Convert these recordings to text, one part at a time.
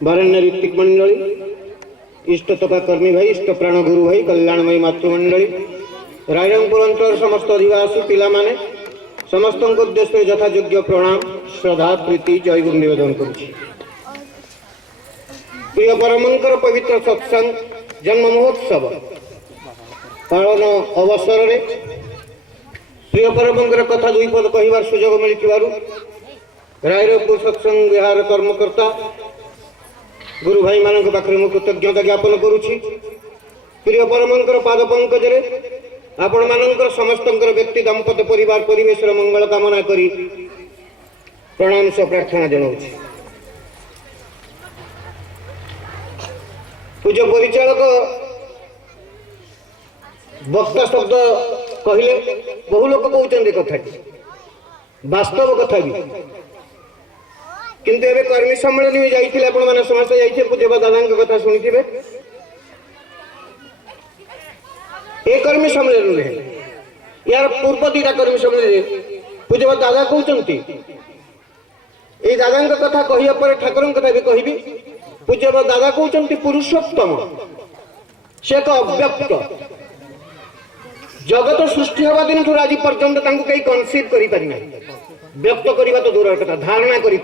वरेण्य ऋत्विक मंडली, इष्ट तथा कर्मी भाई, इष्ट प्राण गुरु भाई, कल्याणमयी मातृमंडली, रायरंगपुर अंचल समस्त अधिवासी पिला माने समस्त उद्देश्य यथायोग्य प्रणाम श्रद्धा प्रीति जय गुरु निवेदन करुछि। प्रिय परमंकर पवित्र सत्संग जन्म महोत्सव पालन अवसर रे प्रिय परमंकर कथा दुई पद कहिबार सुयोग मिलिथिबारु रायरंगपुर सत्संग विहार कर्मकर्ता गुरु भाई मानक पाखरे मु कृतज्ञता ज्ञापन करुछि। प्रिय परमंकर पाद पंकज रे आपण मानकर समस्तंकर व्यक्ति दाम्पत्य परिवार परिवेश मंगल कामना करी प्रणाम से प्रार्थना जनाऊछि। पूज्य परिचालक वक्ता शब्द कहले बहु लोक कहते कथा वास्तव कथा भी किंतु एबे कर्मी सम्मेलन में जाइथिले आपण माने समस्त जाइथे पूज्य दादा कथा सुनिथिबे। ए कर्मी सम्मेलन में यार पूर्व दीटा कर्मी सम्मेलन पूज्य दादा कहते ए दादा कथा कहिया पर ठाकुर कथा भी कहबी। पूज्य दादा कहते पुरुषोत्तम से एक अव्यक्त जगत सृष्टि हवा दिन आज पर्यंत कहीं कनसीव कर व्यक्त करने तो दूर कथा धारणा कर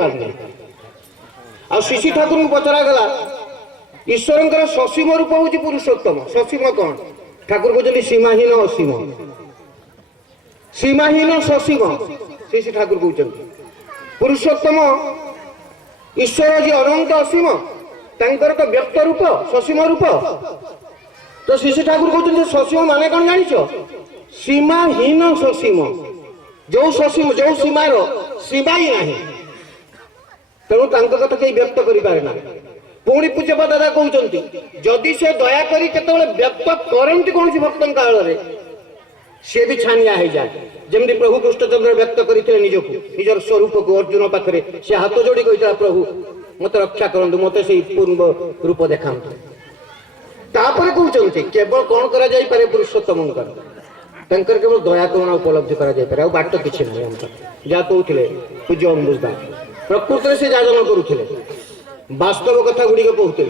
शिशि ठाकुर को पचरा गला ईश्वर ससीम रूप हूँ पुरुषोत्तम। ससीम कौन ठाकुर कहते सीमाहीन असीम सीमाहीन ससीम शिशि ठाकुर कहते पुरुषोत्तम ईश्वर जी अनंत असीम तांकर तो व्यक्त रूप ससीम रूप। तो शिशि ठाकुर कहते ससीम माने कौन जानिछ सीमाहीन ससीम जो ससीम जो सीमार सीमा ही नहीं तेणु कथा कहीं व्यक्त करें। पुणी पूज्य दादा कहते जदि से दया करी केतबेले व्यक्त करती कौन भक्त काल सी भी छानिया हो जाए जमी प्रभु कृष्णचंद्र व्यक्त करते निजक निजर स्वरूप को अर्जुन पाखे से हाथ जोड़ी कहता प्रभु मत रक्षा करंतु मत से पूर्व रूप देखा कहते केवल कौन करा जाई पारे पुरुषोत्तम केवल दया करुणा उपलब्धि करा बाट किसी ना जहाँ कहते पूज्य अम्बुजदा प्रकृति से जाजन करुले वास्तव कथा गुड़िक कहते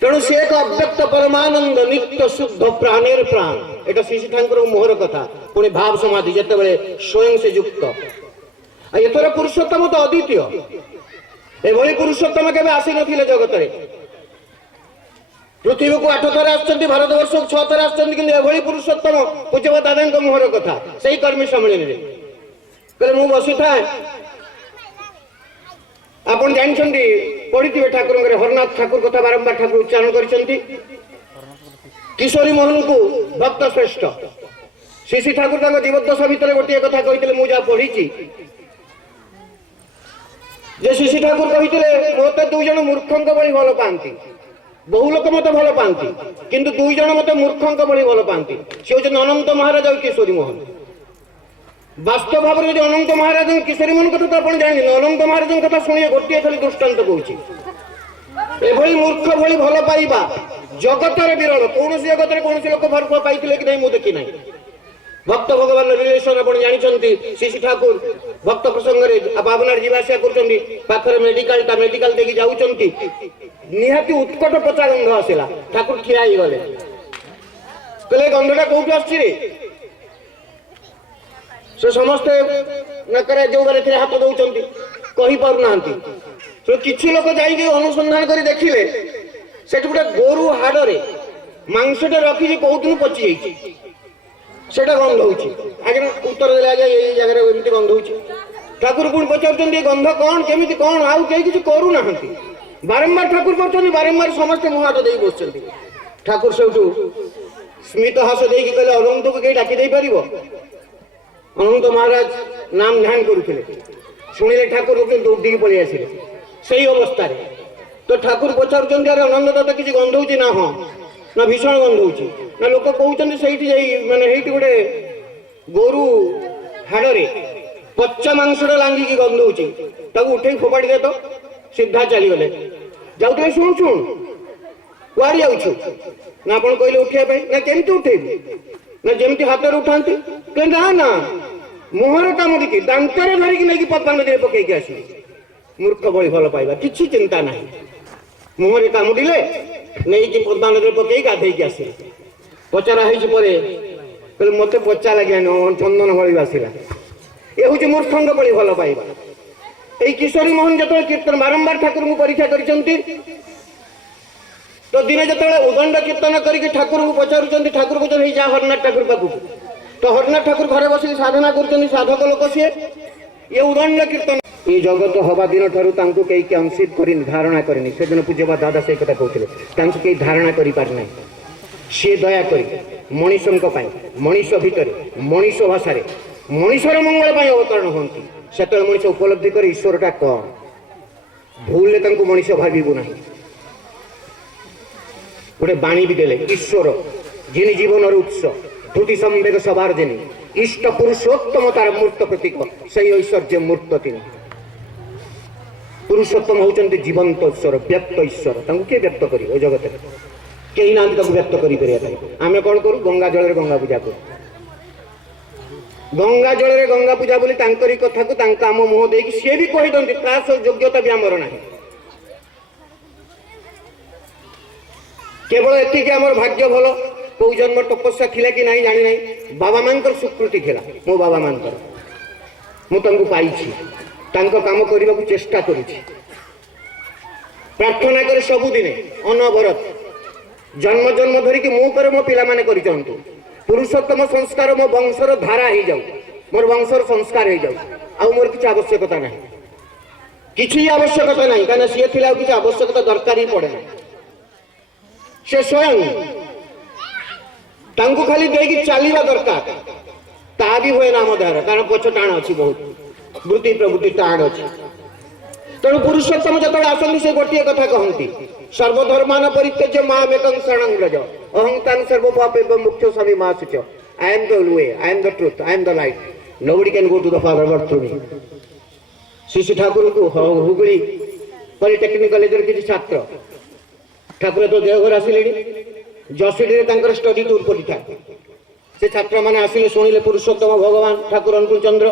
तेणु से एक अव्यक्त परमानंद नित्य शुद्ध प्राणेर प्राण एटा शिशि ठाकुर मोहर कथा पुणी भाव समाधि जिते स्वयं से युक्त एथर पुरुषोत्तम तो अद्वितीय एभली पुरुषोत्तम केबे आसी नथिले जगत रे पृथ्वी को 8 थर आछंती भारत वर्ष को 6 थर आछंती किंतु एभली पुरुषोत्तम पूज्य दादा मोहर कथा सही कर्मी सम्मेलन रे कहले मु बसी था आपण जानछंती पढ़िथिबे ठाकुर हरनाथ ठाकुर कथा बारंबार ठाकुर उच्चारण करिसंती किशोरी मोहन को भक्त श्रेष्ठ शिशि ठाकुर तांग जीवद्दशा भितर गोटे कथा कहितले मु जा पढ़िछि जे शिशि ठाकुर कहितले मोते दुई जण मूर्खंक भली भल पांती बहु लोक मत भल पांती किंतु दुई जण मते मूर्खंक भली भल पांती से होचन अनंत महाराज और किशोरी मोहन। वास्तव भाव में अनंत महाराज किशोरी मोहन कथा तो आप जानी अनंत महाराज कथा शुणे गोटे खाली दृष्टांत कहूँ एभली मूर्ख भली भल पाइबा जगत विरल कौन जगत कौन लोक भर पाई कि नहीं मुझे देखी ना भक्त भगवान रिलेशन आप जानते शिशि ठाकुर भक्त प्रसंग बाबनार जीवासा कर मेडिकल देखिए जाऊँच निहाती उत्कट पचा गंध आसला ठाकुर ठिया गले कहले गंधटा कौटू आसी से समस्ते नाकरे जो बारे हाथ दौरान कही पारना तो किसी लोक जाइए अनुसंधान कर देखिले से गोटे गोरु हाड़े मांसटे रखी कौन पचि से गंध हो उत्तर दे ये जगह एमती गंध हो ठाकुर पुणी पचार गंध कौन केमी कौन आउ कहीं किसी करूना बारंबार ठाकुर पचार बारंबार समस्ते मुह हाथ दे बस ठाकुर से स्मित हास दे कहले अनंत को कहीं डाकी पार अनंत महाराज नाम ध्यान करुले शुणिले ठाकुर दौड़ी पलि आसिले से अवस्था तो ठाकुर पचार अनंत दादा किसी गंध हो ना हाँ ना भीषण गंध हो ना लोक कहते से माने गोटे गोरु हाड़े पचा मांसटा लांगिकी गंध हो उठे फोपाड़ी दे तो सीधा चलीगले जाऊे शुणु शुण कुआड़ जाऊँ ना आप कहले उठाई ना केमती उठेबी ना जमी हाथ उठाते ना ना मुहर काम देखी दांतर धरिकी नहीं पद्मा नदी पकईकी आस मूर्ख भली भल पाइबा किसी चिंता ना मुहरे कामुड़े नहीं कि पद्मा नदी पकई गाधे आसिले पचरा हो मत पचा लगे चंदन भली बासिला ये हूँ मूर्खंग भली भल पाइबा। यही किशोरी मोहन जो कीर्तन बारंबार ठाकुर को परीक्षा कर तो दिने जो उदंड कीर्तन करके ठाकुर को पचारूँ ठाकुर को जा हरनाथ ठाकुर पाखक तो हरनाथ ठाकुर घरे बस साधना कर साधक लोक सी ये उदंड कीर्तन ये जगत हवा दिन ठार कई कंसित कर धारणा करनी से दिन पूज्यपा दादा से कथा कहते कई धारणा कर सी दया कर मनीषों मनीष भितर मनीष भाषा मनीषर मंगल अवतरण होती से मनीष उपलब्धि कर ईश्वरटा कौन भूल मनीष भावु ना गोटे बाणी भी देले ईश्वर जिनी जीवन उत्स धुति संवेग सवार जिनी इष्ट पुरुषोत्तम तार मूर्त प्रतीक से ऐश्वर्य मूर्त तीन पुरुषोत्तम होती जीवंत ईश्वर व्यक्त ईश्वर किए व्यक्त कर जगत कहीं ना व्यक्त करें कौन करूँ गंगा जल गंगा पूजा करूँ गंगा जल गंगा पूजा बोली कथा को आम मुह दे सी भी कही योग्यता भी आमर ना केवल एतिक आमर भाग्य भल कौ जन्म तपस्या थिला कि नहीं जानी नहीं बाबा मानकर स्वीकृति थिला मो बाबा मानकर मुझे पाई काम करने को चेष्टा करुछि प्रार्थना करे सबुदिने अनवरत जन्म जन्म धरिकी मु करे मो पिला माने करि चंतु पुरुषोत्तम संस्कार मो वंशर धारा हो जाऊ मोर वंशर संस्कार हो जाऊ आ मोर किसी आवश्यकता नहीं किसी आवश्यकता नहीं कहीं सी थिला किसी आवश्यकता दरकार ही पड़े ना से स्वयं तांको खाली देगी चलवा दरकार ता भी हुए ना आम देहर कारण पछ टाण अच्छी बहुत वृत्ति प्रवृत्ति टाण अच्छी तेणु पुरुषोत्तम जो आसती से गोटे कथा कहती सर्वधर्मान परित्यज्य मामेकं शरणं व्रज अहं तां सर्वपापेभ्यो मुक्तो स्वामी मा शुच I am the way I am the truth I am the light nobody can go to the father but through me Shri Thakur को हुगुड़ी पॉलिटेक्निक कॉलेज किसी छात्र ठाकुर तो देवघर आसिले जसीडी स्टडी टूर पड़ा से छात्र मैंने आसिले शुणिले पुरुषोत्तम भगवान ठाकुर अनुकूल चंद्र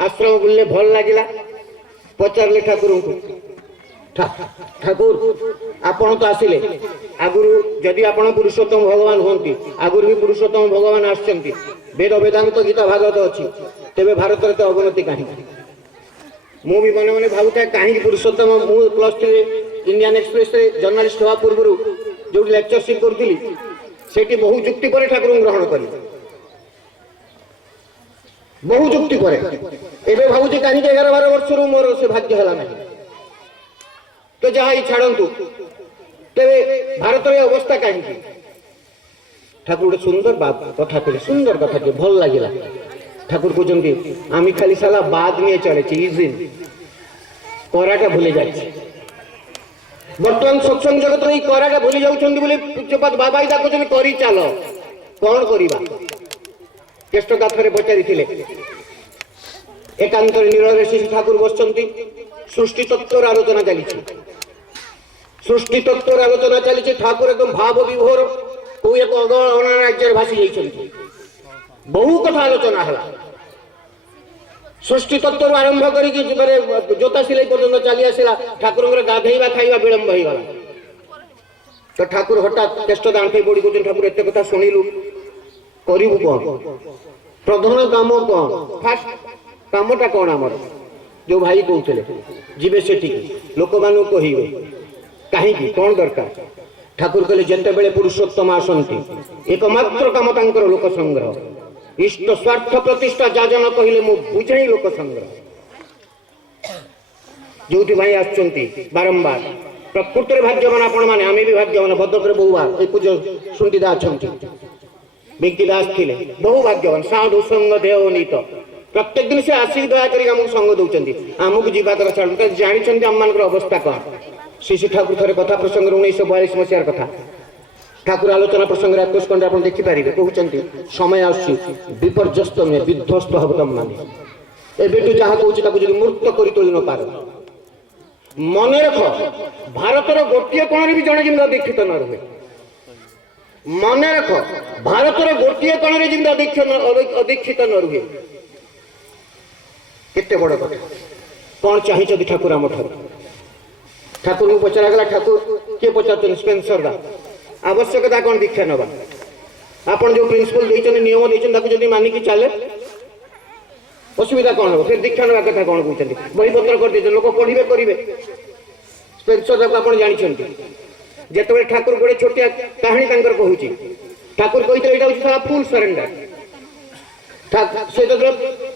आश्रम बुलले भल लगे पचारे ठाकुर को ठाकुर आपण तो आसिले आगुरु जदि आपण पुरुषोत्तम भगवान होती आगुरु भी पुरुषोत्तम भगवान आसचंती वेद वेदांत गीता भागवत अच्छी तेरे भारत में अवनति कहीं मु भी मन मन भावुए कहीं पुरुषोत्तम मु +3 इंडियन एक्सप्रेस जर्नलिस्ट हवा पूर्व जो लेक्चरशिप करी से बहु जुक्ति पर ठाकुर ग्रहण कली बहु जुक्ति पर एवं भावुँ कहीं 11-12 वर्ष मोर से भाग्य है ना तो जहाँ ही छाड़ू तेरे भारत अवस्था कहीं ठाकुर गोटे सुंदर कथा कहले सुंदर कथा के भल लगे ठाकुर कहते आम खाली साला बाद नहीं चले इजिन कराटा भूली जाए बर्तमान सत्संग जगत में कराटा भूली जाऊँ पूज्यपाद बाबा इदा कहते करी चल कौन करवा केष्ट गाथरे पचारि एकांत नील श्री ठाकुर बस सृष्टि तत्वर आलोचना चली सृष्टि तत्वर आलोचना चली ठाकुर एकदम भाव विभोर को एक अगणा राज्य भासी जाइछन्ति बहु कथा आलोचना है सृष्टि तत्व आरंभ कर जोता सिलाई पर्यटन चली आसला ठाकुर गाधेवा खाइबा विलंब हो गला तो ठाकुर हठात केष्ट दांठे पड़ी कहते ठाकुर एत कथा शुणिलु करू कौन प्रधान काम कौन फास्ट कामटा कौन आमर जो भाई कहते जीवे से लोक मान कहे कहीं कौन दरकार ठाकुर कहले जिते बड़े पुरुषोत्तम आसती एकमात्र काम तांकर लोक संग्रह इष्ट स्वार्थ प्रतिष्ठा जाजन कहले मु बुझाई लोक संग्रह जो भाई आसुंती बारंबार प्रकृति भाग्यवान आपण माने आमे भी भाग्यवान भद्रक बहुबार पूज्य सुंदीदा अच्छा बेंकी दास थिले बहु भाग्यवान साधु संग देव नीत प्रत्येक दिन से आसिक दया कर संग दौरान आमको जीवा कर छाड़ जानते आम मान अवस्था कौन श्री ठाकुर थे कथा प्रसंग 1942 मसीहार कथा ठाकुर आलोचना प्रसंग 21 खंड आप देखिपारे कहते समय आसुची विपर्यस्त नुहे विध्वस्त हम तुम मैंने एबेटू जहाँ कहूँ मूर्त कर तोली न पार मन रख भारतर गोटे कोण भी जड़े जमी दीक्षित न रुहे मन रख भारतर गोटे कोण जमी अदीक्षित न रुहे केते बड़ कथा कौन चाहिए ठाकुर आम ठार ठाकुर को पचरागला ठाकुर किए पचार स्पेन्सर दा आवश्यकता कौन दीक्षा नवा आपन जो प्रिंसिपल देइछन नियम देइछन ताको जदी मानिक चले असुविधा कौन हो फिर दीक्षा नवा कथा कौन कहते बही पत्र कर दे लोक पढ़िबे करिवे स्पेन्सर दा आपन जानिछन्ती जेतबे ठाकुर गोटे छोटिया कहानी तांकर कहूची ठाकुर कहते एटा होची सारा फुल सरेंडर से तो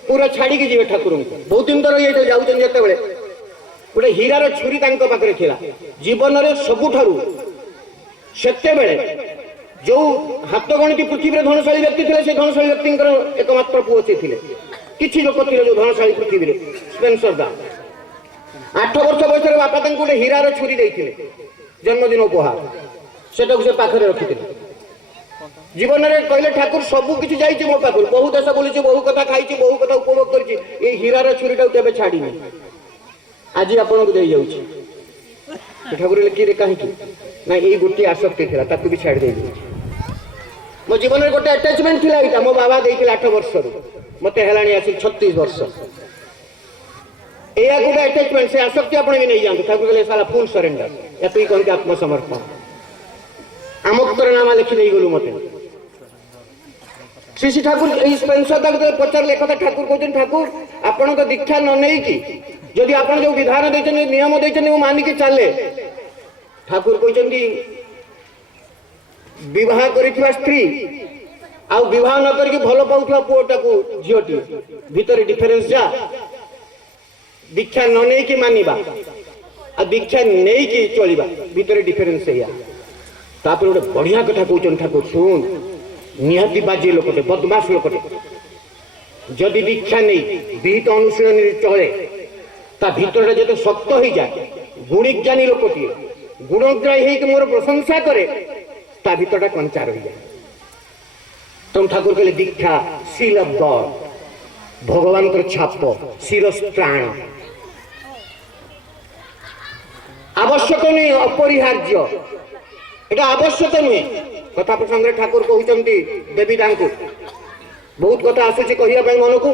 पूरा छाड़ी के जीवे ठाकुर को बहुत दिन तर ये जाउछन जेतबे गोटे हीरार छुरी तांको पाखरे थिला जीवन रे सबुठारु सेते बेले जो हाथ गणित पृथ्वी धनशाली व्यक्ति थे से धनशाली व्यक्ति एकमात्र पुओ से थे किसी लोक थे जो धनशाली पृथ्वी स्पेन्सर दा 8 वर्ष बयस बापा गोटे हीरार छुरी देते जन्मदिन उपहार से पाखरे रखी जीवन में कहले ठाकुर सबू किसी जाइए मो पाखर बहु देश बुली बहु कथा खाई बहु कथा उपभोग कर हीरार छुरीटा के छाड़ी आज आपको दे जाऊँ ठाकुर कि कहीं ना ये गोटे आसक्ति थी ताकू भी छाड़ दे मो जीवन में गोटे अटैचमेंट थी यहाँ मो बाबा देते 8 वर्ष मत है 36 वर्ष या गोटे अटैचमेंट से आसक्ति आप भी नहीं जाते ठाकुर कहले सारा फुल सरेंडर या तुई कहते आत्मसमर्पण आमोक्तर नाम लिखी दे गलु मत श्री श्री ठाकुर यही स्पेन्सर पचारे कथा ठाकुर कहते ठाकुर आपण तो दीक्षा न नहीं कि जदि आप जो विधान देते नियम देते मानिक चले ठाकुर कहते विवाह कर स्त्री आ विवाह न करके भल पाऊा पुओटा को झीटी भितर डिफरेन्स जा दीक्षा न नहीं कि मानिबा आ दीक्षा नहीं कि चलिबा भितर डिफरेन्स या तापर गोटे बढ़िया कथा कहते ठाकुर सुन निहाती बाजी लोकटे बदमाश लोकटे जदि दीक्षा नहीं विहित अनुशीलन चले ता भितर जो शक्त हो जाए गुणिज्ञानी लोकटे गुणग्राही होकर मोर प्रशंसा करे ता भितर कंचा रही जाए तुम ठाकुर कहले दीक्षा सील ऑफ गॉड भगवान छाप शिरस प्राण आवश्यक नहीं अपरिहार्य एटा आवश्यक नुहे कथा प्रसंग ठाकुर कहते देवीदा को बहुत कथा आसूची कहवाई मन को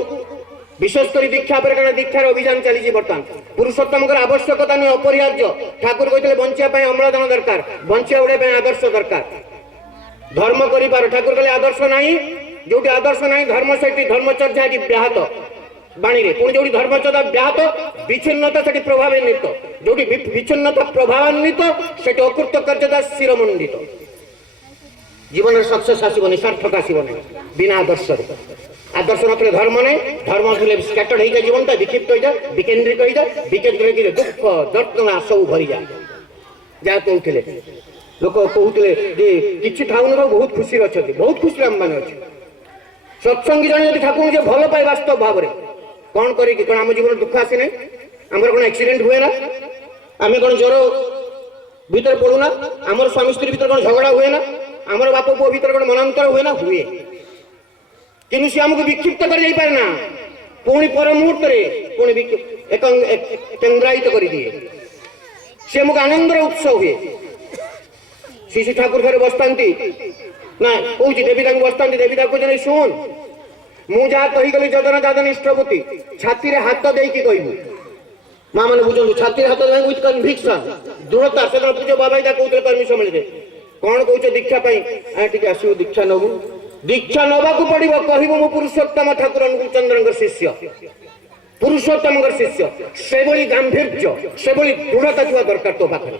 विशेषकर दीक्षा पर दीक्षार अभियान चली बर्तमान पुरुषोत्तम आवश्यकता नुहे अपरिहार्य ठाकुर कहते बंचापी अम्लजान दरकार बंचा उड़ाई आदर्श दरकार धर्म कर ठाकुर कहले आदर्श नहीं जो आदर्श नहीं धर्म से धर्मचर्या व्याहत बाणी रे पुणी जो धर्मचर्या व्याहत विच्छिन्नता से प्रभावान्वित जो विच्छिन्नता प्रभावान्वित से अकृत कर्यता शिरमंडित जीवन में सक्सेस आसबनी सार्थक आसबनी बिना आदर्श आदर्श न धर्म नहीं धर्म थे स्कैटर्ड हो जाए जीवनटा विक्षिप्त हो जाए विकेन्द्रित हो जाए विकेन्द्रित दुख जर्तना सब भरी जाए जहाँ कहते लोक कहते कि ठाउन बहुत खुशी अच्छा बहुत खुशी आम मैंने अच्छे सत्संगी जन ठाकुर जो भल पाए वास्तव भाव में कौन कर आम जीवन दुख आसी ना आम कौन एक्सीडेंट हुए ना आम कौन ज्वर भीतर पड़ूना आम स्वामी स्त्री भीतर कौन झगड़ा हुए ना आमर बाप पुओ भीतर कौन मनांतर हुए ना हुए कि सी आमको विक्षिप्त कर जाई पारे ना पुणी पर मुहूर्त पुणी केन्द्रायित कर दिए सी आमको आनंदर उत्सव हुए श्री ठाकुर घरे बसता ना कौन देवीदा बसता देवीदा कहते शुण मु जहाँ कहीगली जदन जादन इष्टपति छाती हाथ देकी कहबू माँ मैंने बुझे छाती हाथ दे विथ कन्भिक्शन दृढ़ता से पूजा बाबा कहते परमिशन मिले कौन कौच दीक्षा टी आसू दीक्षा नबू दीक्षा नवा पड़ो कहबू मो पुरुषोत्तम ठाकुर अनुकूल चंद्र शिष्य पुरुषोत्तम शिष्य से गांभीर्य से दृढ़ता थी दरकार तो पाखे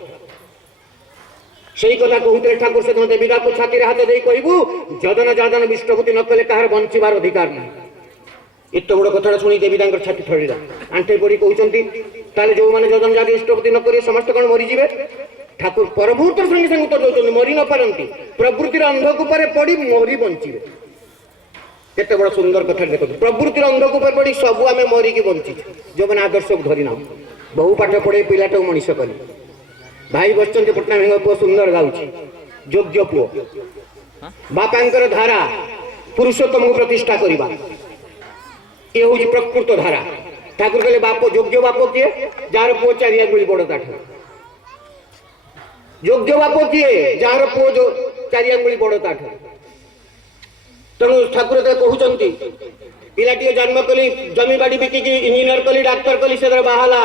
से कथा कहते ठाकुर से देवीदा को छाती हाथ दे कहबू जदन जादन विष्टभूति न कले कहार बंचार अधिकार ना एत बड़ कथा शुणी देवीदा छाती थड़ीला आंटे पड़ी कहते जो मैंने जदन जाद इष्टभूति न करेंगे समस्त कौन मरीजे ठाकुर पर मुहूर्त संगे संगे उत्तर दौरान मरी न पारती प्रवृत्तिर अंधकूपर पड़ी मरी बंचे केते बड़ सुंदर कथा देखो प्रवृत्तिर अंधकूपर पड़ी सबू आम मरिकी बंची जो मैंने आदर्श को धरीना बहु पाठ पढ़े पिलाटा मनीष कली भाई बसचंद पट्टनायक पुओ सुंदर गाउची योग्य पुओ बापांकर धारा पुरुषोत्तम को प्रतिष्ठा करवा ये हूँ प्रकृत धारा ठाकुर कहले बाप योग्य बाप किए जार पुओ चारिया गुली बड़ ताठ योग्य बाप किए जार पुओ जो चारिया गुली बड़ ताठ तेणु ठाकुर कहते पिलाटी जन्म कली जमी बाड़ी बिकिकी इंजीनियर कली डाक्तर कली से बाहला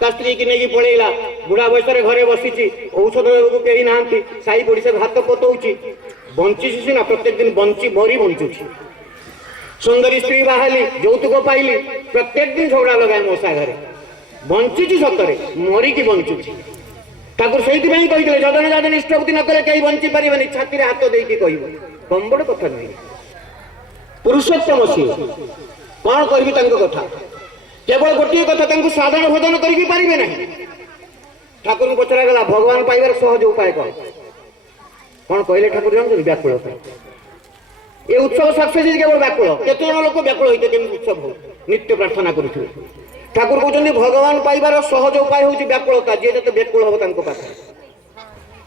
ता स्त्री की नहीं पड़ेगा बुढ़ा बयस घरे बसी औषध देवक कहीं ना साई पड़िशा हाथ पतौची बंची सीना प्रत्येक दिन बंची मरी बंचुची सुंदरी स्त्री बाहली যৌতুক पाइली प्रत्येक दिन झगड़ा लगाए मशा घरे बंचुची सतरे मरिकी बंचुची ठाकुर से कहते जदन जदन इष्टभूति न कले कहीं बंची पारे छाती हाथ देकी कह कम बड़ कथा नहीं पुरुषोत्तम सी कौन कह कथा केवल गोटे कथा साधारण भोजन करें ना ठाकुर को पचरा गला भगवान पाइबार सहज उपाय कौन कहले ठाकुर जानते व्याकुलता ये उत्सव सक्सेस केवल व्याकुल केत जन लोक व्याकुल होते उत्सव हो नित्य प्रार्थना करुवे ठाकुर कहते भगवान पाइबार सहज उपाय हूँ व्याकुलता जी जो व्याकुल हम पाखे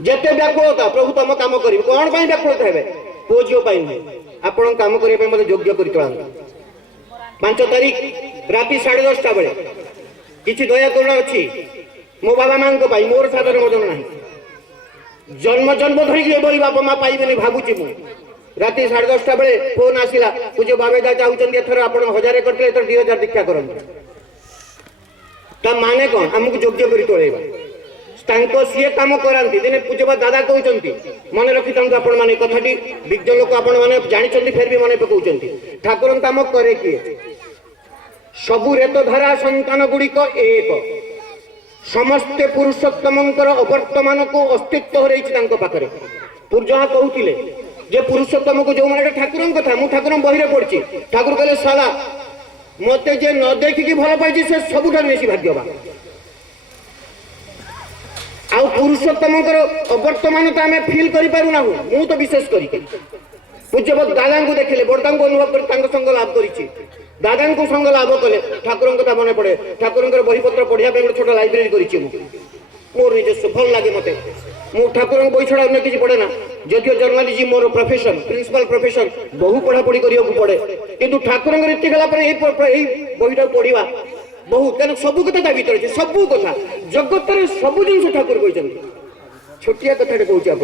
जिते व्याकुलता प्रभु तुम कम कर कौन व्याकुलता है पुओ झील नुहे आपण कम करने मत योग्य कर 5 तारीख राति 10:30 बेले किसी दया करुणा अच्छी मो बाबा माँ मोर साधारण वजन ना जन्म जन्म धरिकी एभली बापा माँ पाइबे भावुची मु राति 10:30 बेले फोन आसला पूज्य बाबेदा चाहते एथर आप 1000 करते एथर 2000 दीक्षा करते माने कौन आमको योग्य कर तोड़ेगा सी कम कराती दिने पूज्यपा दादा कहते मन रखी आपण मैंने कथाटी विज्ञ लोक आपण मैंने जानते फिर भी मन पकाउं ठाकुर कम करे किए सबु रेत धारा संतान गुड़िक एक समस्ते पुरुषोत्तम अवर्तमान को अस्तित्व रही पाखे पूर्जा कहते जे पुरुषोत्तम को जो मैंने ठाकुर कथा मुझे ठाकुर बही पढ़ी ठाकुर कहले साला मत जे न देखिकी भल पाई से सबुठ बेसी भाग्यवान आउ पुरुषोत्तम अवर्तमान तो आम फिल करूना मु तो विशेष कर पूज्य दादा को देखिले बड़दा को अनुभव कर संग लाभ कर दादा को संग लाभ कले ठाकुर कथा मन पड़े ठाकुर बहीपत्र पढ़िया गोटे छोट लाइब्रेरी कर मोर निजस्व भल लगे मत मु ठाकुर बही छड़ा अन्य किसी पढ़े ना जदिव जर्नालीजी मोर प्रोफेशन प्रिंसिपल प्रोफेशन बहु पढ़ापढ़ी करने पड़े किंतु ठाकुर गला बहीटा पढ़ा बहुत क्या सबू कथा भर सबू कथा जगत सबू जिन ठाकुर कहते छोटिया कथा कौच आप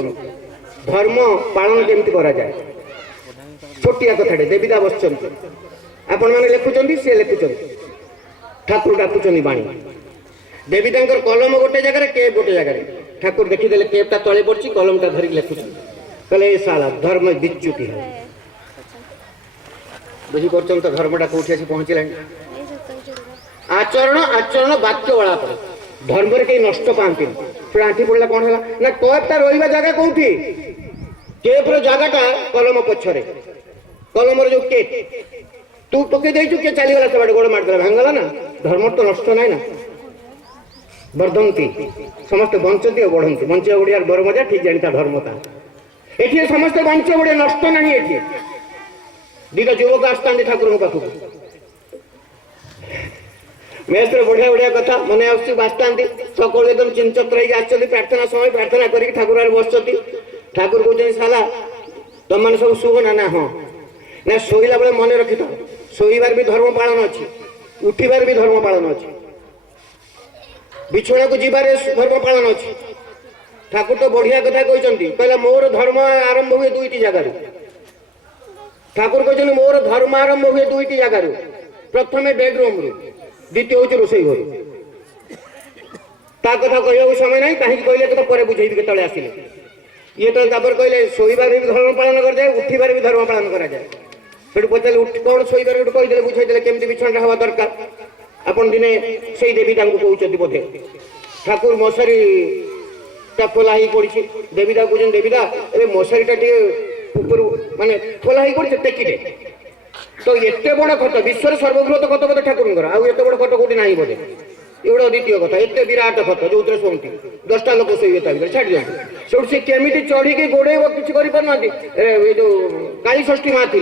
धर्म पालन केमती करा जाए छोटिया कथा देवीदा बस आपण मैंने लिखुं सी लिखुं ठाकुर डाकुचंदी बाणी देवीदा कलम गोटे जगह केप गोटे जगह ठाकुर देखीदे केपटा तले पड़ी कलमटा धरिक लिखुं कहले साला धर्म विच्युति है बुझीपार तो धर्मटा कौटी आसी पहुँचला आचरण आचरण वाक्य बड़ा पर धर्म कहीं नष्ट पाती फिर आंटी पड़ा कौन है ना केपटा रहा जगह कौटी केप्र जगहटा कलम पछरे कलम जो केप तू पकई देचु किए चलीगला से गोड़ मारदेला भांगला ना धर्म तो नष्ट ना ना वर्धंती समस्ते बंचती और बढ़ती बंचा उड़ियार बर मजा ठीक जानता धर्मता ये समस्ते बंच उड़े नष्ट ना ये दीटा युवक आसता ठाकुर पाखक मेस बढ़िया बढ़िया कथा मन आसता सकाल एकदम चिंचत्र आसती प्रार्थना समय प्रार्थना कर ठाकुर बस ठाकुर कहते साला तुम मैंने सब शुभ ना ना हाँ ना शोला बेले मन रखी था शोबार भी धर्म पालन अच्छी उठिबार भी धर्म पालन अच्छी बिछोड़ा को जीवार धर्म पालन अच्छी ठाकुर तो बढ़िया कथा कहते कहला मोर धर्म आरंभ हुए 2टी जगार ठाकुर कहते मोर धर्म आरंभ हुए 2टी जगार प्रथम बेडरूम रु द्वितीय हूँ रोषे घर ता कथा कह समय ना कहीं कहले तो पर बुझे के आसिले ये तो कहले शोबार भी धर्म पालन कर जाए उठिबार भी धर्म पालन करा जाए फिर पचारे कौन शोबार गोटे कहीदे बुझे केमती बिछाणा हवा दरकार आपन दिने से देवीदा को कहते बोधे ठाकुर मशारी खोला ही पड़ी देवीदा कहते देवीदा ए मशारीटा ऊपर माने खोला ही पड़ी टेकिटे तो एत बड़ खत विश्व सर्वबृहत खत बोधे ठाकुर आते बड़ खत कौटी ना बोधे ये द्वितीय कथा एत विराट खत जो शुणती 10टा लोक शोबे छाड़ दिखाते सब से केमी चढ़ी गोड़े किसी कर जो काली षष्ठी माँ थे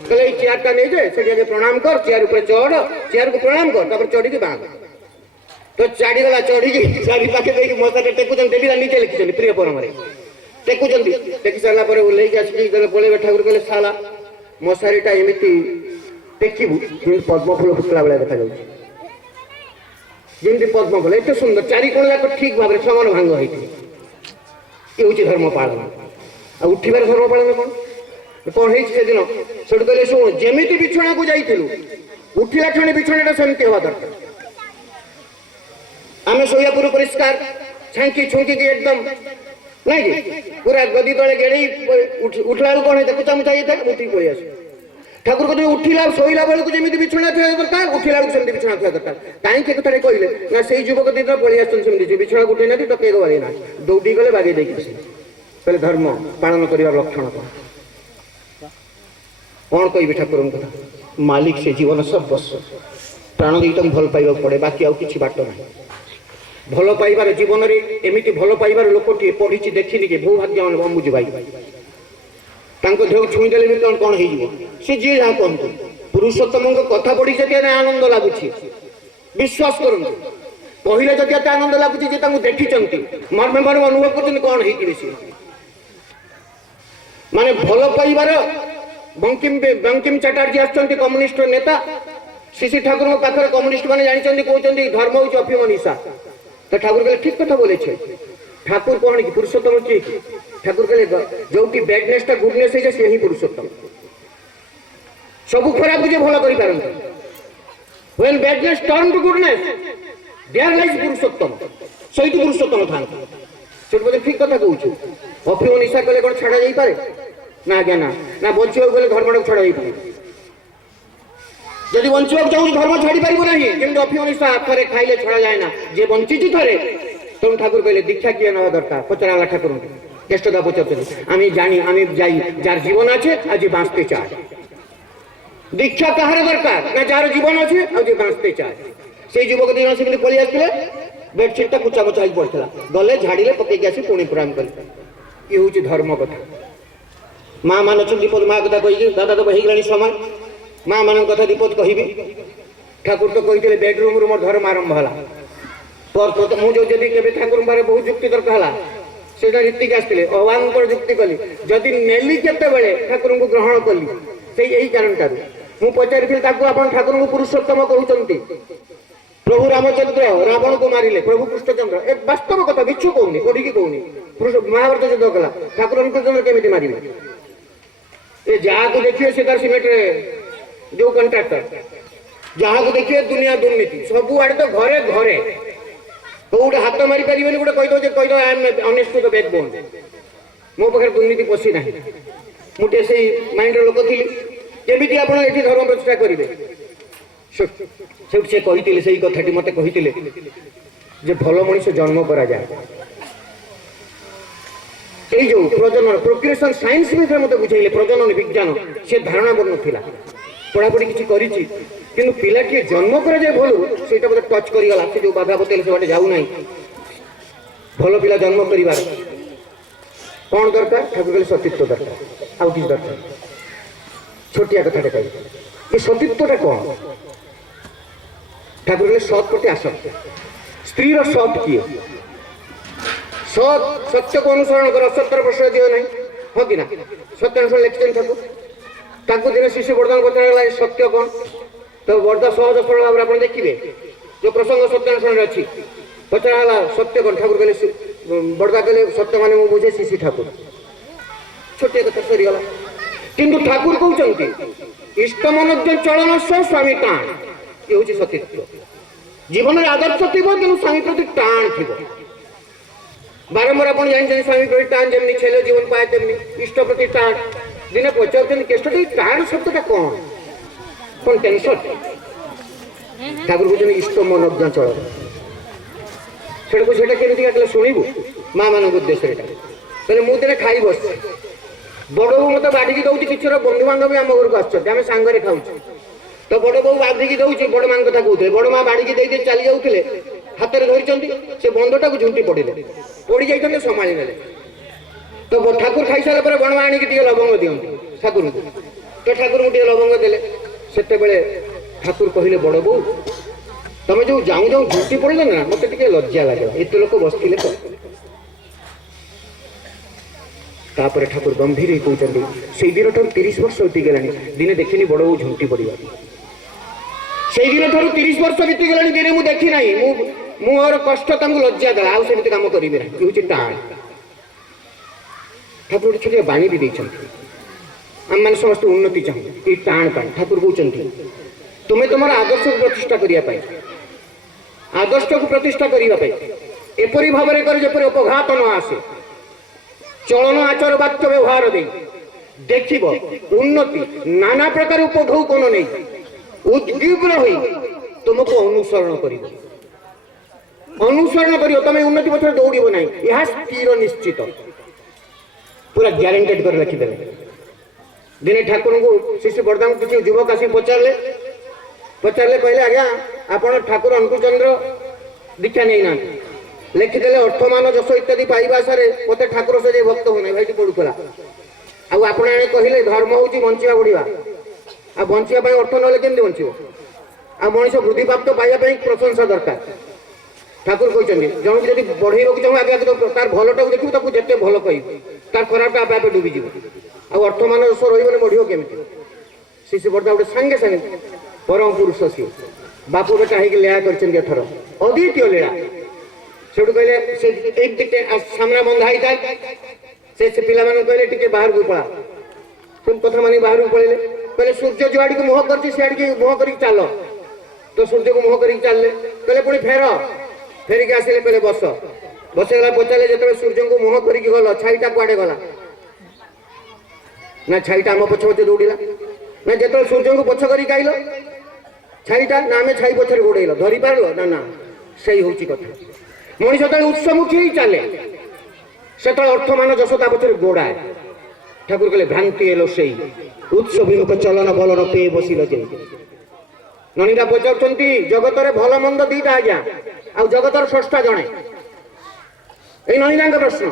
कहले चेयरटा नहीं जाए से प्रणाम कर चेयर ऊपर चढ़ चेयर को प्रणाम कर चढ़ी बांध तो चढ़ीगला चढ़ी चारि पाखे देख मशाटा टेकुचन देवी नीचे लिखिं प्रिय परम टेकुचन टेकी सारा ओह्ल पलैबे ठाकुर कहले साला मशारीटा एमती टेकबू पद्म फूल फुटला भाया देखा जमी पद्म फूल एत सुंदर चारिकोण जाक ठीक भाव में समान भांग होती ये हूँ धर्म पालन आ उठिबार धर्म पालन कौन कौन है से दिन से कहले शुण जमी बिछणा को जाइलु उठिला क्षण बिछणाटा सेमती हवा दरकार आम शोया पूर्व परिष्कार छांकी छुंकी एकदम नहीं कि पूरा गदी तले गेड़ी उठला कौन है कुचा मुचा ये उठी पड़े आस ठाकुर कहते उठिला शोला बेलू जमी बिछणा थोड़ा दरकार उठिला बेलू बिछणा थोड़ा दरकार कहीं कथा कहले ना से युवक दिन पलि आसमती बिछणा गोटे ना टके गले ना दौड़ी गले बागे देखिए धर्म पालन कर लक्षण कौन कह ठाकुर कथा मालिक से जीवन सब बस प्राण दी तुम भल पाइबा पड़े बाकी आउ किछि बाट ना भल पाइबार जीवन में एमती भल पाइबार लोकटे पढ़ी देखिनी कि भौभाग्यवान अम्बुज भाई देह छुईदे भी कौन कौन हो जी जहाँ कहतु पुरुषोत्तम कथा पढ़ी जब आनंद लगुच विश्वास करूँ कहले जब एत आनंद लगुच देखी मर्मे मर्म अनुभव कर कौन हो माने भल पाइबार बंकिम चटर्जी आसछन्ति कम्युनिस्ट नेता श्री ठाकुर पाखे कम्युनिस्ट मैंने जानते कहते धर्म हूँ अफिम निशा तो ठाकुर कहले ठीक कथा बोले ठाकुर कौन कि पुरुषोत्तम किए ठाकुर कहले जो कि बैडनेस टा गुडनेस है से ही पुरुषोत्तम सब खराब को भल कर पारंती when badness turn to goodness there lies Purushottam सही पुरुषोत्तम था से बोले ठीक कथा कहूँ अफिम निशा कले कौन छाड़ा जाई पारे ना आज्ञा ना बंचा गले धर्म को छड़ा पारे जदि बंचा चाहूँ धर्म छाड़ी पार ना जमी अफिम निशा थे खाइले छड़ा जाए ना जे बंची थे तेणु ठाकुर कहले दीक्षा किए ना दरकार पचरा ठाकुर ज्येष्ठता पचार आम जानी आम जाई जार जीवन अच्छे आज बाँचते चाहे दीक्षा कहार दरकार ना जार जीवन अच्छे आज बाँचते चाहे से युवक दिन से पलि आसते बेडसीटा कुचा कुचा पड़ता गले झाड़े पकईक आसी पुणी प्रणाम कर ये हूँ धर्म कथा माँ मान दीपद माँ कथा कही दादा तो हो समय माँ मान कथा दीपद कहि ठाकुर तो कही बेडरूम मोर धर्म आरंभ है मुझे ठाकुर पारे बहुत जुक्ति दरकार है से रीतिक आसते भगवान जुक्ति कली जदि नेली केतबेले ठाकुर को ग्रहण कली से यही कारण मुझे पचारि ठाकुर को पुरुषोत्तम कहते प्रभु रामचंद्र रावण को मारे प्रभु कृष्णचंद्र एक वास्तव कथा बिच्छु कहूनी पढ़ी कहूनी महाभारत युद्ध कला ठाकुर कृष्णचंद्र केमी मारे ये जहाँ को देखिए से सिमेंट जो कंट्राक्टर जहाँ को देखिए दुनिया दुर्नीति सब आड़े तो घरे घरे तो गोटे हाथ मारी पारे गोटे कहीदे I am honest to the backbone मो पाखे दुर्नीति पशि ना मुझे से माइंड लोक थी केमी आप धर्म प्रतिष्ठा करेंगे से कही से कथाटी मत कही भल मनीष जन्म करा जाए जो प्रजनन प्रोक्रिएशन साइंस भी मत बुझे प्रजनन विज्ञान से धारणा बन ना पढ़ापढ़ी किसी किंतु पिलाटी जन्म कर जाए भल से टच करगला से जो बाधा बतेल से बाटे जाऊना भल पिला जन्म कर कौन दरकार ठाकुर कहले सतीत्व दरकार आउ कि दरकार छोटिया कथा कह ये सतीत्वटा कौन ठाकुर कहले सत प्रति आसक्त स्त्री सत किए सत सत्य को अनुसरण कर असत्यर प्रश्रय दियो नहीं हाँ कि ना सत्य अनुसरण लिखते ठाकुर दिन शिशु बरदान पचार सत्य कौन तो बरदा सहज सरल भाव आप देखिए जो प्रसंग सत्य अनुसरण अच्छी पचारा सत्य कौन ठाकुर कहले बरदा कहले सत्य माने बुझे शिशु ठाकुर छोटे कथा सरीगला किंतु ठाकुर कहते इष्टमन चलन सह स्वामी टाण ये हूँ सतीत्व जीवन में आदर्श थी कि स्वामी प्रति टाण थी बारंबार आप जानते स्वामी प्रति टाण जमी छेले जीवन पाए तमी इष्ट प्रति टाण दिने पचार केष्टी टाण शब्दटा कौन कौन टेंशन ठाकुर कहते इष्ट मन चलन से शुणु माँ मान उद्देश्य कहले मुझे खाई बस बड़ बो मत बाढ़ी दौर किसी बंधु बांधव आम घर को आम सांगे खाऊ तो बड़ बो बाधिकी दौर बड़ माँ कथा कहते बड़ माँ बाढ़ी दे चली जाते हाथ में धरी से बंधटा को झुंटी पड़े पड़ जाते संभाली ने तो ठाकुर खाई सारा बड़ माँ आणिक लवंग दिखती ठाकुर को तो ठाकुर को लवंग देले से ठाकुर कहले बड़ बो तुम जो जाऊँ जाऊँ झुंटी पड़े ना मत लज्जा लगे एत लोक बसते तो तापर ठाकुर गंभीर कहते से दिन ठार 30 वर्ष बीतीगला दिने देखनी बड़ बो झुंटी पड़ा से दिन ठार 30 वर्ष बीतीगला दिने मुझे देखी ना मोर कष्ट लज्जा देला आमती कम करेंगे हूँ टाण ठाकुर छोटे बाणी भी आम मैंने समस्त उन्नति चाहूँ ये टाण पाए ठाकुर कहते तुम्हें तुम आदर्श को प्रतिष्ठा करने आदर्श को प्रतिष्ठा करने एपरी भाव कर अपघात न आसे चलन आचार वाक्य व्यवहार दे देख उन्नति नाना प्रकार उपढौकन नहीं उद्ग्रीव हो तुमको अनुसरण कर तुम्हें उन्नति पक्ष दौड़ ना यह स्थिर निश्चित पूरा ग्यारेंटेड कर रखिदेवे दिने ठाकुर को शिशु बरदान किसी युवक आसी पचारे कहले आज्ञा आपण ठाकुर अंकुचंद्र दीक्षा नहीं ना लिखिदे अर्थमान जश इत्यादि पाइबा सारे मत ठाकुर से भक्त होना भाई पड़ूला आप कहले धर्म हूँ बंचा बढ़िया आ बंचा अर्थ ना केमती बंचो आ मनीष वृद्धि प्राप्त पाइबा प्रशंसा दरकार ठाकुर कहते जन की बढ़े चाहूँ आगे तार भलटा देखू ताकू जिते भल कह तार खराबटा आपे आपे डूबीज आ अर्थमान दश रही बढ़ केमी शिशु बर्दा गोटे सांगे सांगे परम पुरुष सी बापू बेटा हो लीला कर अद्वितीय लीला से कहले एक सामना बंधा ही था से पिला कहले टे बाहर को पड़ा सब कथा मानी बाहर को पड़े कहले सूर्य जो आड़ को मुह कर मुह कर चल तो सूर्य को मुह कर चलले कहले पुणी फेरिक आसिले कहले बस बसगला पचारे जो सूर्य को मुह कर गल छाईटा कुआडे गला ना छाईटा आम पछ पचे दौड़ा ना जो सूर्य को पछ कर आइल छाईटा ना आम छाई पछरे गोड़ेल धरी पार ना ना से हूँ कथा मनीष जो उत्समुखी ही चले से अर्थमान जशता पछरे गोड़ाए ठाकुर कहले भ्रांति एलो से उत्सविमुख चलन बलन पे बसिल जे ननीदा पचार जगत भल मंद दीटा आज्ञा आ जगतर स्रष्टा जड़े ये ननीदा प्रश्न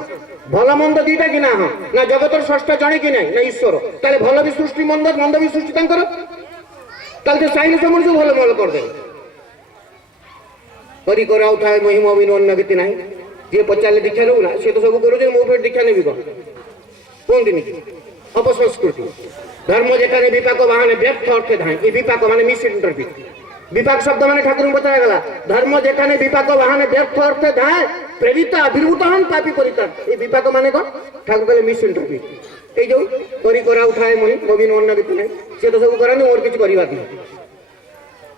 भल मंद दीटा कि ना हाँ ना जगतर स्रष्टा जड़े कि ना ईश्वर ताले भल भी सृष्टि मंद मंद भी सृष्टि ताले चाहिए सब मनुष्य भल मल करदे करी कराऊ था महिमा अभिन अन्य गति ना जी पचारे दीक्षा नौ ना सी तो सब कर मो पे दीक्षा नेबी कौन कहते अपसंस्कृति धर्म जेठाने विपाक बाहने व्यर्थ अर्थे धाए ये विपाक माने मिस इंटरप्रिट विपाक शब्द माने ठाकुर बताया गला धर्म जेठाने विपाक बाहने व्यर्थ अर्थे धाए प्रेरित अभिभूत हन पापी परितान ये विपाक माने कौन ठाकुर कहले मिस इंटरप्रिट ये जो करी कराऊ था मही नवीन अन्य गति ना सी तो सब कराने मोर किसी करवा दी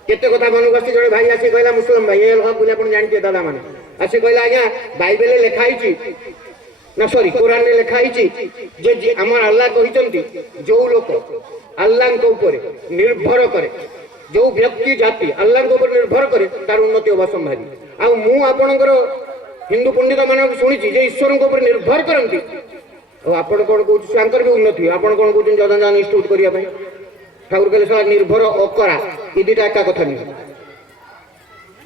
केते कथा मन आसी जड़े भाई आसी कहला मुसलमान भाई ये हक बोले अपन जानते दादा माने आसी कहला आज्ञा बाइबल लिखाई ना सॉरी कुरान में लिखाई जे आमर अल्लाह कहते जो लोक अल्लाह ऊपर निर्भर करे जो व्यक्ति जाति अल्लाह ऊपर निर्भर करे तार उन्नति होगा संभावी आ मु आपणकर हिंदू पंडित मान शुणी ईश्वर ऊपर निर्भर करती आपण कौन कहकर भी उन्नति आप कौन कहते जन इंस्टिट्यूट करने ठाकुर कहले सारा निर्भर अकरा ये दुटा एका कथा नहीं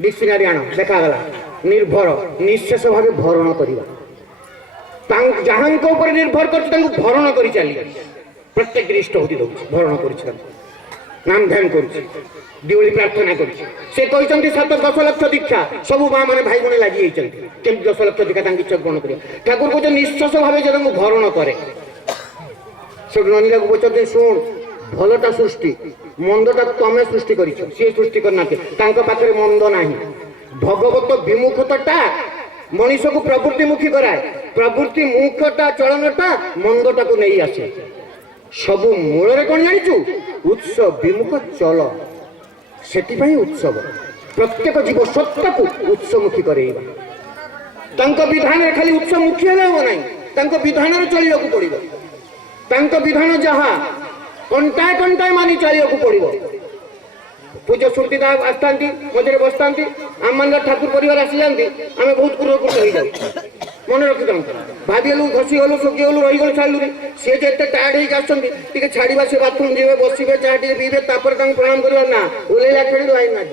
डिक्शनरी आण देखागला निर्भर निशेष भाव भरण करवा जहाँ निर्भर कर भरण कर चली प्रत्येक इष्ट होती दौर भरण कर नाम ध्यान करुली प्रार्थना कर 7-10 लक्ष दीक्षा सब माँ मैंने भाई भाई लगी कमी 10 लक्ष दीक्षा इच्छा ग्रहण कर ठाकुर कहते निश्वास भाव जो भरण करे से ननीला को पचार शुण भलटा सृष्टि मंदटा तमें सृष्टि कर सृष्टि करना पाखे मंद ना भगवत विमुखता मनीष को प्रवृत्तिमुखी कराए प्रवृत्ति मुखटा चलनटा मंदटा को नहीं आसे सब मूल कौन जाचु उत्सव विमुख चल से उत्सव प्रत्येक जीव सत्ता को उत्सवमुखी करवा विधान खाली उत्सवमुखी हे ना विधान चलने को पड़ो विधान जहाँ कंटाए कंटाए मानी चलने पड़ो पूज्य श्रुतिदा आसता मझे बसता आम मान ठाकुर परिवार आसी जाती आम बहुत कृतकृत हो जाऊ मन रखी था भाविगलु घसी गलु शोकी गलु रहीगलु छाड़ू सी जो एत टायर्ड होकर छाड़ा से बाथरूम जी बसवे चाह पीबे प्रणाम करवा ना ओल्ला खेल लाइन मार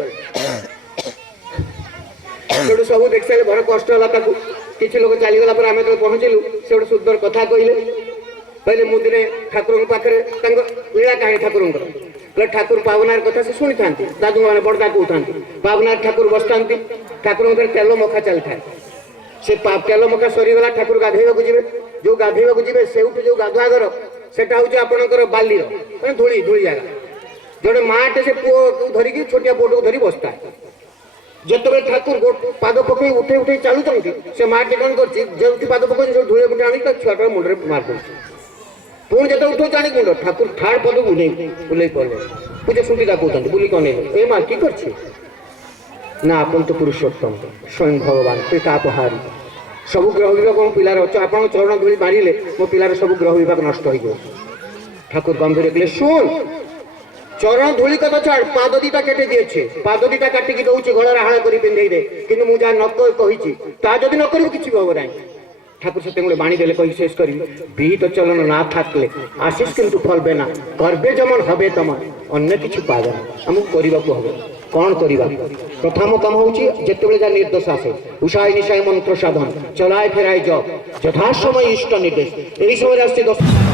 सब देख सारे बड़ कष्ट है किसी लोग चलीगला आम जो पहुँचलु से गोटे सुंदर कथा कहले मुझे ठाकुर पाखे लीला कहानी ठाकुर ठाकुर पावनार कथा से शुणी था दादू मैंने बड़दा कहते पावनार ठाकुर बसता ठाकुर तेल मखा चली था से तेल मखा सरीगला ठाकुर गाधेवा जी जो गाधेवा जी से जो गाधुआ घर से आपणकर बालीर मैं धूली धूली जगह जोड़े माटे से पुओ धरिकी छोटिया पुओ को धरी बसता जिते ठाकुर पाद पकई उठे उठे चलुं से माटे कौन कर पाद पकड़ धूले मुठे आनी छुआटा मुंडे मार ପୁଣି ଯେତେବେଳେ ଉଠଉ ଜାଣି ଗୁଣ୍ଡ ଠାକୁର ଥାର୍ଡ ପଦକୁ ବୁଲେଇ ପଡିଲେ ପୂଜା ସୁବିଧା କହୁଛନ୍ତି ବୁଲି କଣ ଏ ମା কি করছে না ଆପଣ ତ ପୁରୁଷୋତ୍ତମ ସ୍ୱୟଂ ଭଗବାନ ପିତାପହାରୀ ସବୁ ଗ୍ରହ ବିଭାଗ ମୋ ପିଲାର ଅଛି ଆପଣଙ୍କ ଚରଣ ଧୂଳି ମାରିଲେ ମୋ ପିଲାର ସବୁ ଗ୍ରହ ବିଭାଗ ନଷ୍ଟ ହେଇଯିବ ଠାକୁର ଗମ୍ଭୀର କହିଲେ ଶୁଣ চরণ ধুলি কথা ছাড় পাদ দিটা কেটে দিয়েছে পাদ দিটা কাটিকি দৌছে গলার হাড় করে পিঁধেই দে কিন্তু মু যা নক কহিছি তা যদি ন করিব কিছু হব নাই ঠাকুর সত্যি গোটে বাণী দেলে কহি শেষ করিবি বিহিত চলন না থাকলে আশিস কিন্তু ফলবে না গর্বে যেমন হবে তেমন অন্য কিছু পাবে না আমি করিবাকু হবে কণ করিবা প্রথম কাম হচ্ছে যেতবে যা নির্দেশ আসে উষায় নিশায় মন্ত্র সাধন চলায় ফেরায় জপ যথাসময় ইষ্ট নির্দেশ এই সময় আসছে 10